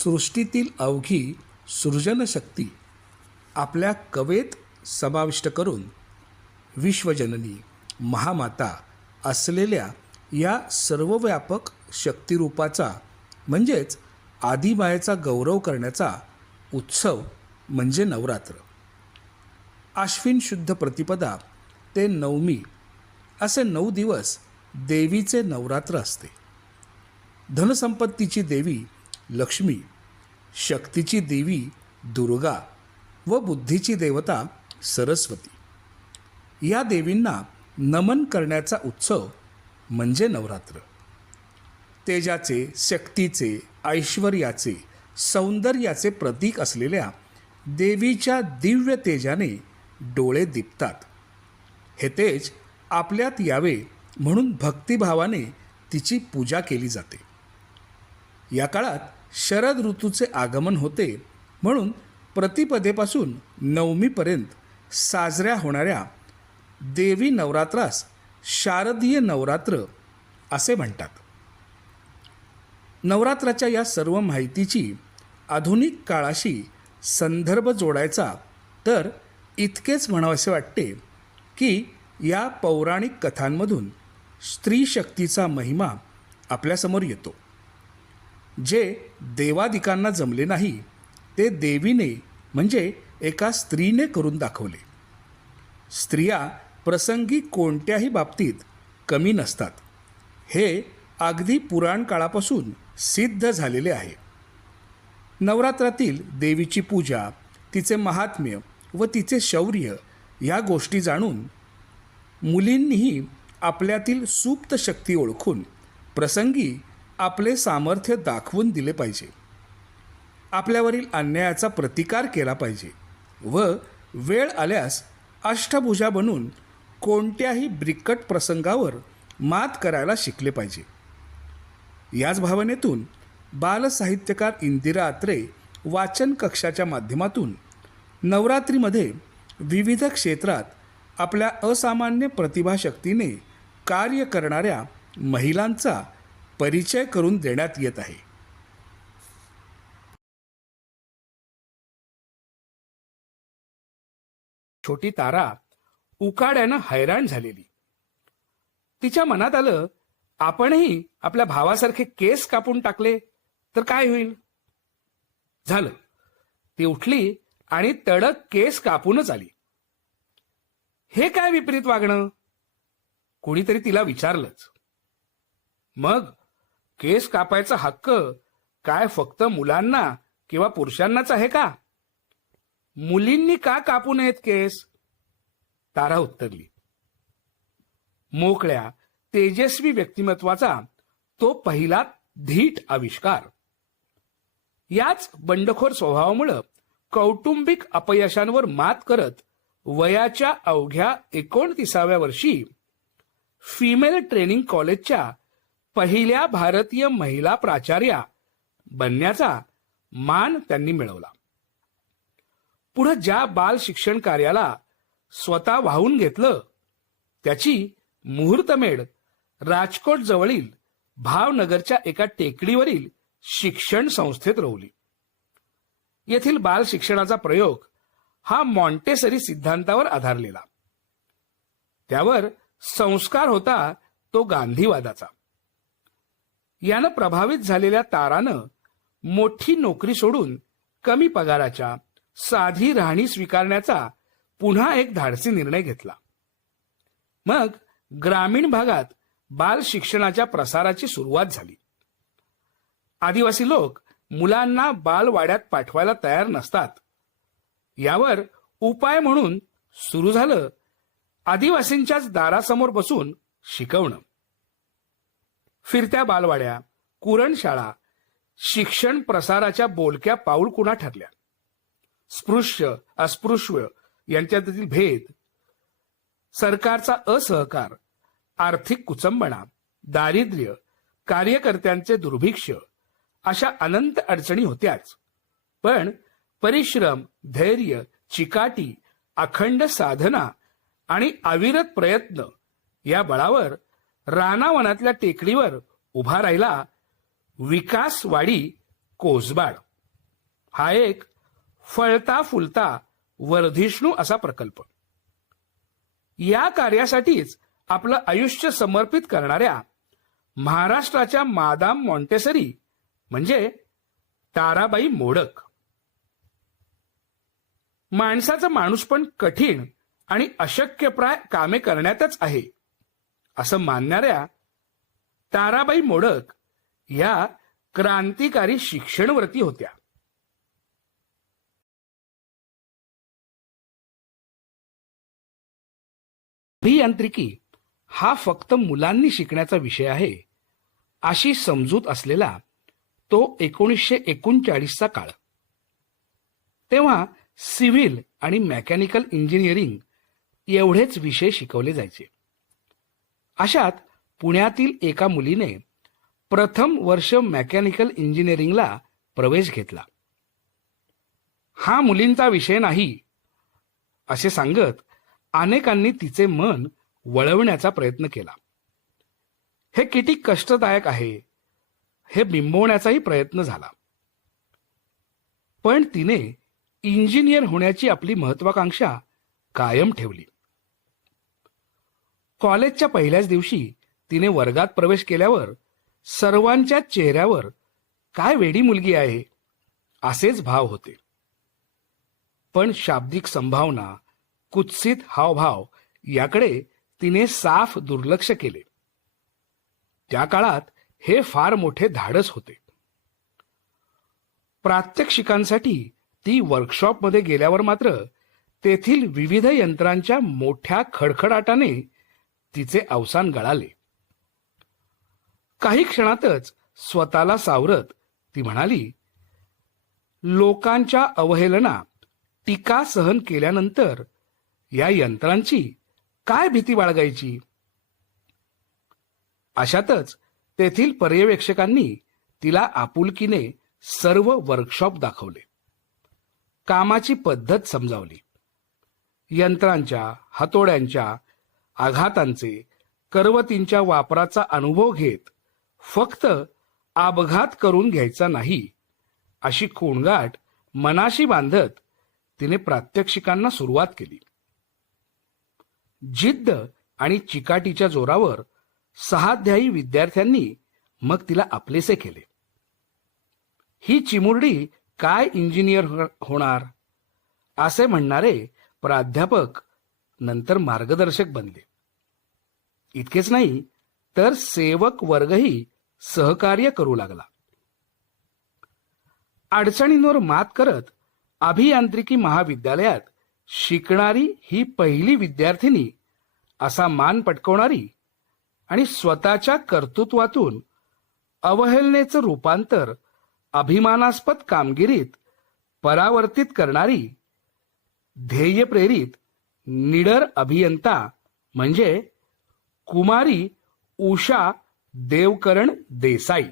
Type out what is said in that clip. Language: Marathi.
सृष्टीतील अवघी सृजनशक्ती आपल्या कवेत समाविष्ट करून विश्वजननी महामाता असलेल्या या सर्वव्यापक शक्तिरूपाचा म्हणजेच आदिमायेचा गौरव करण्याचा उत्सव म्हणजे नवरात्र. आश्विन शुद्ध प्रतिपदा ते नवमी असे नऊ दिवस देवीचे नवरात्र असते. धनसंपत्तीची देवी लक्ष्मी शक्तीची देवी दुर्गा व बुद्धीची देवता सरस्वती. या देवींना नमन करण्याचा उत्सव म्हणजे नवरात्र. तेजाचे शक्तीचे ऐश्वर्याचे सौंदर्याचे प्रतीक असलेल्या देवीच्या दिव्य तेजाने डोळे दिपतात. हे तेज आपल्यात यावे म्हणून भक्तिभावाने तिची पूजा केली जाते. या काळात शरद ऋतूचे आगमन होते. म्हणून प्रतिपदेपासून नवमीपर्यंत साजऱ्या होणाऱ्या देवी नवरात्रास शारदीय नवरात्र असे म्हणतात. नवरात्राच्या या सर्व माहितीची आधुनिक काळाशी संदर्भ जोडायचा तर इतकेच म्हणावेसे वाटते की या पौराणिक कथांमधून स्त्री शक्तीचा महिमा आपल्यासमोर येतो. जे देवादिकांना जमले नाही ते देवीने म्हणजे एका स्त्रीने करून दाखवले. स्त्रिया प्रसंगी कोणत्याही बाबतीत कमी नसतात. हे अगदी पुराण काळापासून सिद्ध झालेले आहे. नवरात्रातील देवीची पूजा तिचे महात्म्य व तिचे शौर्य या गोष्टी जाणून मुलींनीही आपल्यातील सुप्त शक्ती ओळखून प्रसंगी आपले सामर्थ्य दाखवून दिले पाहिजे. आपल्यावरील अन्यायाचा प्रतिकार केला पाहिजे व वेळ आल्यास अष्टभुजा बनून कोणत्याही ब्रिकट प्रसंगावर मात करायला शिकले पाहिजे. याच भावनेतून बालसाहित्यकार इंदिरा आत्रे वाचन कक्षाच्या माध्यमातून नवरात्रीमध्ये विविध क्षेत्रात आपल्या असामान्य प्रतिभाशक्तीने कार्य करणाऱ्या महिलांचा परिचय करून देण्यात येत आहे. छोटी तारा उकाड्यानं हैराण झालेली. तिच्या मनात आलं आपणही आपल्या भावासारखे केस कापून टाकले तर काय होईल? झालं. ती उठली आणि तडक केस कापूनच आली. हे काय विपरीत वागणं? कोणीतरी तिला विचारलंच. मग केस कापायचा हक्क काय फक्त मुलांना किंवा पुरुषांनाच आहे का? मुलींनी का कापू नयेत केस? तारा उत्तरली. मोकळ्या तेजस्वी व्यक्तिमत्वाचा तो पहिला धीट आविष्कार. याच बंडखोर स्वभावामुळं कौटुंबिक अपयशांवर मात करत वयाच्या अवघ्या एकोणतीसाव्या वर्षी फिमेल ट्रेनिंग कॉलेजच्या पहिल्या भारतीय महिला प्राचार्या बनण्याचा मान त्यांनी मिळवला. पुढे ज्या बाल शिक्षण कार्याला स्वतः वाहून घेतलं त्याची मुहूर्तमेढ राजकोट जवळील भावनगरच्या एका टेकडीवरील शिक्षण संस्थेत रोवली. येथील बाल शिक्षणाचा प्रयोग हा मॉन्टेसरी सिद्धांतावर आधारलेला. त्यावर संस्कार होता तो गांधीवादाचा. यानं प्रभावित झालेल्या तारानं मोठी नोकरी सोडून कमी पगाराच्या साधी राहणी स्वीकारण्याचा पुन्हा एक धाडसी निर्णय घेतला. मग ग्रामीण भागात बाल शिक्षणाच्या प्रसाराची सुरुवात झाली. आदिवासी लोक मुलांना बालवाड्यात पाठवायला तयार नसतात. यावर उपाय म्हणून सुरू झालं आदिवासींच्याच दारासमोर बसून शिकवणं. फिरत्या बालवाड्या कुरणशाळा शिक्षण प्रसाराच्या बोलक्या पाऊल कुणा ठरल्या? स्पृश्य अस्पृश्य यांच्यातील भेद. सरकारचा असहकार आर्थिक कुचंबणा दारिद्र्य कार्यकर्त्यांचे दुर्भिक्ष अशा अनंत अडचणी होत्याच. पण परिश्रम धैर्य चिकाटी अखंड साधना आणि अविरत प्रयत्न या बळावर रानावनातल्या टेकडीवर उभा राहिला विकासवाडी कोसबाड. हा एक फळता फुलता वर्धिष्णू असा प्रकल्प. या कार्यासाठीच आपलं आयुष्य समर्पित करणाऱ्या महाराष्ट्राच्या मादाम मॉन्टेसरी म्हणजे ताराबाई मोडक. माणसाचं माणूसपण कठीण आणि अशक्यप्राय कामे करण्यातच आहे. असं मानणाऱ्या ताराबाई मोडक या क्रांतिकारी शिक्षणवर्ती होत्या. अभियांत्रिकी हा फक्त मुलांनी शिकण्याचा विषय आहे अशी समजूत असलेला तो एकोणीसशे एकोणचाळीसचा काळ. तेव्हा सिव्हिल आणि मेकॅनिकल इंजिनिअरिंग एवढेच विषय शिकवले जायचे. अशात पुण्यातील एका मुलीने प्रथम वर्ष मेकॅनिकल इंजिनिअरिंगला प्रवेश घेतला. हा मुलींचा विषय नाही असे सांगत अनेकांनी तिचे मन वळवण्याचा प्रयत्न केला. हे किती कष्टदायक आहे हे बिंबवण्याचाही प्रयत्न झाला. पण तिने इंजिनियर होण्याची आपली महत्वाकांक्षा कायम ठेवली. कॉलेजच्या पहिल्याच दिवशी तिने वर्गात प्रवेश केल्यावर सर्वांच्या चेहऱ्यावर काय वेडी मुलगी आहे? असेच भाव होते. पण शाब्दिक संभावना कुत्सित हावभाव याकडे तिने साफ दुर्लक्ष केले. त्या काळात हे फार मोठे धाडस होते. प्रात्यक्षिकांसाठी ती वर्कशॉपमध्ये गेल्यावर मात्र तेथील विविध यंत्रांच्या मोठ्या खडखडाटाने तिचे अवसान गळाले. काही क्षणातच स्वतःला सावरत ती म्हणाली लोकांच्या अवहेलना टीका सहन केल्यानंतर या यंत्रांची काय भीती बाळगायची अशातच तेथील पर्यवेक्षकांनी तिला आपुलकीने सर्व वर्कशॉप दाखवले. कामाची पद्धत समजावली. यंत्रांच्या हातोड्यांच्या आघातांचे करवतींच्या वापराचा अनुभव घेत फक्त अपघात करून घ्यायचा नाही अशी कोणगाट मनाशी बांधत तिने प्रात्यक्षिकांना सुरुवात केली. जिद्द आणि चिकाटीच्या जोरावर सहाध्यायी विद्यार्थ्यांनी मग तिला आपलेसे केले. ही चिमुरडी काय इंजिनियर होणार? असे म्हणणारे प्राध्यापक नंतर मार्गदर्शक बनले. इतकेच नाही तर सेवक वर्गही सहकार्य करू लागला. अडचणींवर मात करत अभियांत्रिकी महाविद्यालयात शिकणारी ही पहिली विद्यार्थिनी असा मान पटकवणारी आणि स्वतःच्या कर्तृत्वातून अवहेलनेचं रूपांतर अभिमानास्पद कामगिरीत परावर्तित करणारी ध्येयप्रेरित निडर अभियंता म्हणजे कुमारी उषा देवकरण देसाई.